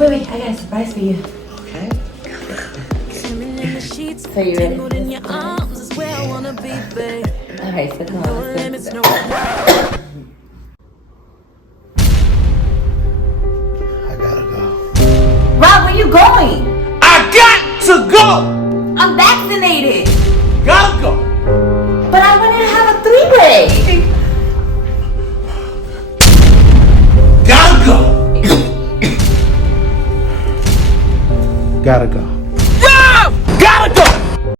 Wait, I got a surprise for you. Okay. So you ready? Alright, so come on, let's go. I gotta go. Rob, where you going? I got to go! I'm vaccinated. Gotta go! But I wanted to have a three-way. Gotta go! Gotta go.